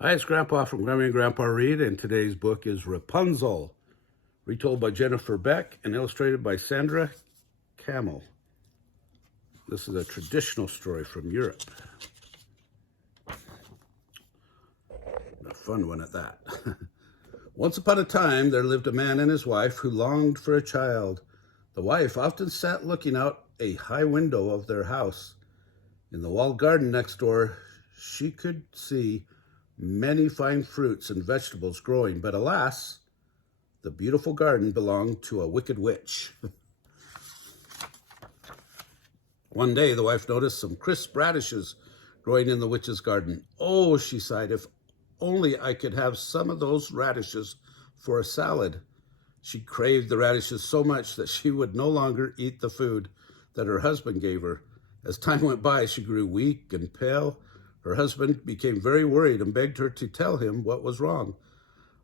Hi, it's Grandpa from Grammy and Grandpa Read, and today's book is Rapunzel, retold by Jennifer Beck and illustrated by Sandra Camell. This is a traditional story from Europe. A fun one at that. Once upon a time, there lived a man and his wife who longed for a child. The wife often sat looking out a high window of their house. In the walled garden next door, she could see many fine fruits and vegetables growing, but alas, the beautiful garden belonged to a wicked witch. One day, the wife noticed some crisp radishes growing in the witch's garden. Oh, she sighed, if only I could have some of those radishes for a salad. She craved the radishes so much that she would no longer eat the food that her husband gave her. As time went by, she grew weak and pale. Her husband became very worried and begged her to tell him what was wrong.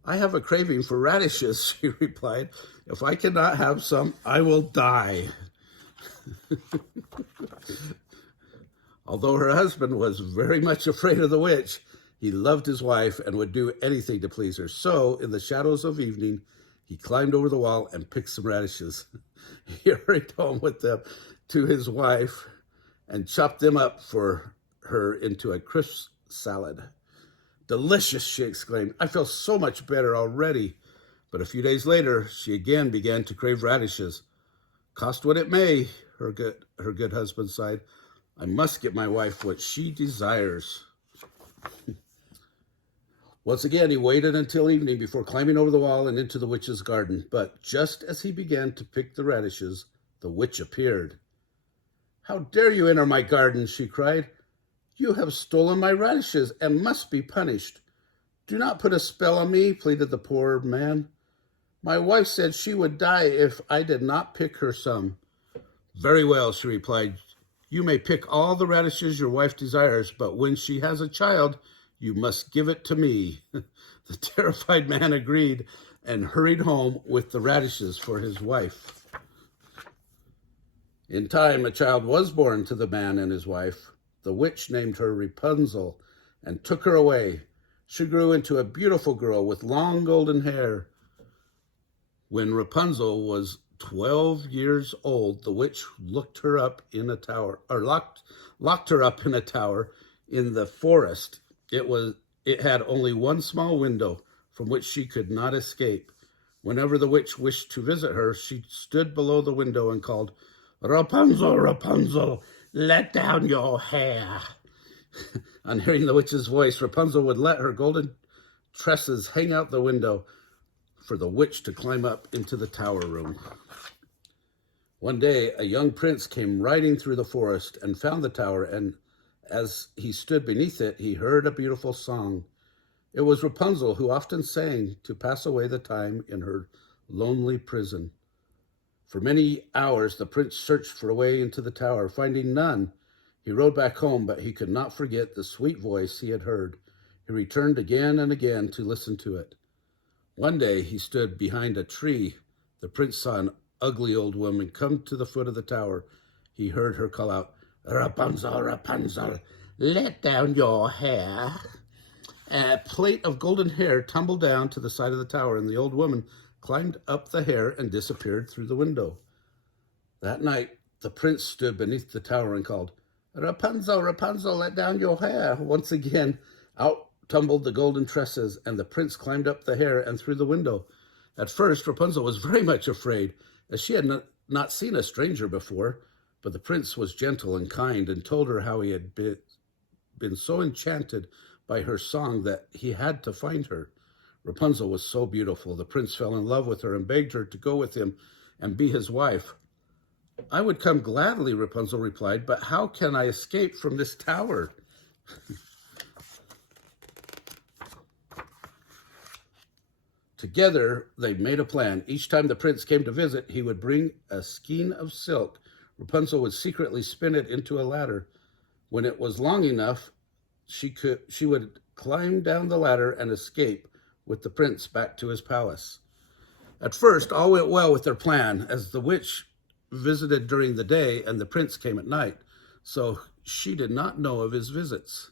I have a craving for radishes, she replied. If I cannot have some, I will die. Although her husband was very much afraid of the witch, he loved his wife and would do anything to please her. So, in the shadows of evening, he climbed over the wall and picked some radishes. He hurried home with them to his wife and chopped them up for her into a crisp salad. Delicious, she exclaimed. I feel so much better already. But a few days later, she again began to crave radishes. Cost what it may, her good husband sighed. I must get my wife what she desires. Once again, he waited until evening before climbing over the wall and into the witch's garden. But just as he began to pick the radishes, the witch appeared. How dare you enter my garden, she cried. You have stolen my radishes and must be punished. Do not put a spell on me, pleaded the poor man. My wife said she would die if I did not pick her some. Very well, she replied. You may pick all the radishes your wife desires, but when she has a child, you must give it to me. The terrified man agreed and hurried home with the radishes for his wife. In time, a child was born to the man and his wife. The witch named her Rapunzel and took her away. She grew into a beautiful girl with long golden hair. When Rapunzel was 12 years old, the witch locked her up in a tower in the forest. It had only one small window from which she could not escape. Whenever the witch wished to visit her, she stood below the window and called, Rapunzel, Rapunzel, let down your hair. On hearing the witch's voice, Rapunzel would let her golden tresses hang out the window for the witch to climb up into the tower room. One day, a young prince came riding through the forest and found the tower, and as he stood beneath it, he heard a beautiful song. It was Rapunzel who often sang to pass away the time in her lonely prison. For many hours, the prince searched for a way into the tower. Finding none, he rode back home, but he could not forget the sweet voice he had heard. He returned again and again to listen to it. One day, he stood behind a tree. The prince saw an ugly old woman come to the foot of the tower. He heard her call out, Rapunzel, Rapunzel, let down your hair. A plait of golden hair tumbled down to the side of the tower, and the old woman climbed up the hair and disappeared through the window. That night, the prince stood beneath the tower and called, Rapunzel, Rapunzel, let down your hair. Once again, out tumbled the golden tresses, and the prince climbed up the hair and through the window. At first, Rapunzel was very much afraid, as she had not seen a stranger before, but the prince was gentle and kind and told her how he had been so enchanted by her song that he had to find her. Rapunzel was so beautiful. The prince fell in love with her and begged her to go with him and be his wife. I would come gladly, Rapunzel replied, but how can I escape from this tower? Together, they made a plan. Each time the prince came to visit, he would bring a skein of silk. Rapunzel would secretly spin it into a ladder. When it was long enough, she would climb down the ladder and escape with the prince back to his palace. At first, all went well with their plan, as the witch visited during the day and the prince came at night, so she did not know of his visits.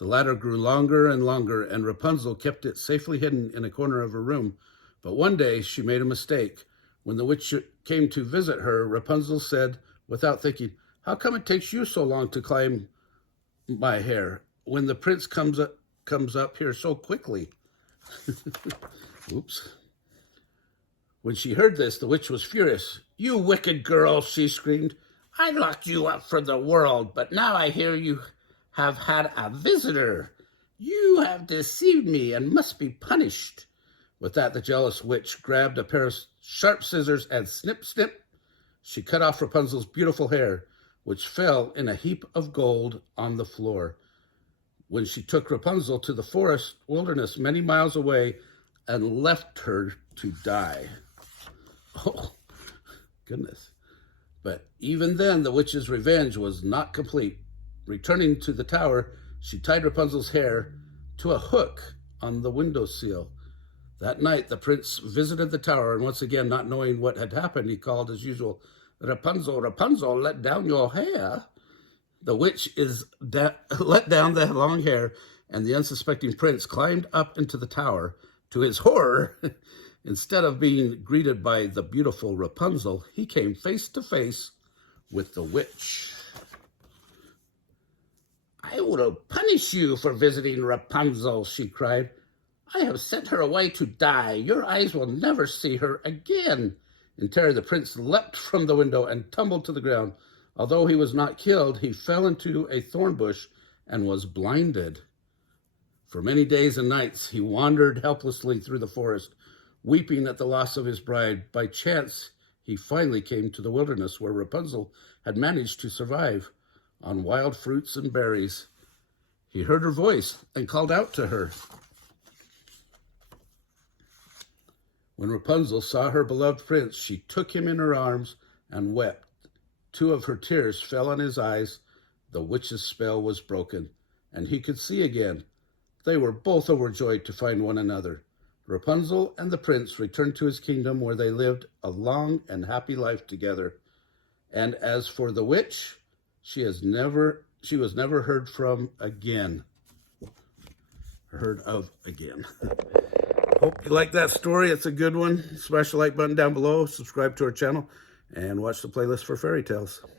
The ladder grew longer and longer, and Rapunzel kept it safely hidden in a corner of her room. But one day she made a mistake. When the witch came to visit her, Rapunzel said, without thinking, "How come it takes you so long to climb my hair when the prince comes up here so quickly?" Oops. When she heard this, the witch was furious. "You wicked girl," she screamed. "I locked you up for the world, but now I hear you have had a visitor. You have deceived me and must be punished." With that, the jealous witch grabbed a pair of sharp scissors and snip, snip, she cut off Rapunzel's beautiful hair, which fell in a heap of gold on the floor. When she took Rapunzel to the forest wilderness many miles away and left her to die. Oh, goodness. But even then, the witch's revenge was not complete. Returning to the tower, she tied Rapunzel's hair to a hook on the windowsill. That night, the prince visited the tower, and once again, not knowing what had happened, he called as usual, "Rapunzel, Rapunzel, let down your hair." The witch let down the long hair, and the unsuspecting prince climbed up into the tower. To his horror, instead of being greeted by the beautiful Rapunzel, he came face to face with the witch. "I will punish you for visiting Rapunzel," she cried. "I have sent her away to die. Your eyes will never see her again." In terror, the prince leapt from the window and tumbled to the ground. Although he was not killed, he fell into a thorn bush and was blinded. For many days and nights, he wandered helplessly through the forest, weeping at the loss of his bride. By chance, he finally came to the wilderness where Rapunzel had managed to survive on wild fruits and berries. He heard her voice and called out to her. When Rapunzel saw her beloved prince, she took him in her arms and wept. 2 of her tears fell on his eyes. The witch's spell was broken, and he could see again. They were both overjoyed to find one another. Rapunzel and the prince returned to his kingdom, where they lived a long and happy life together. And as for the witch, she was never heard of again. Hope you like that story. It's a good one. Smash the like button down below, subscribe to our channel, and watch the playlist for fairy tales.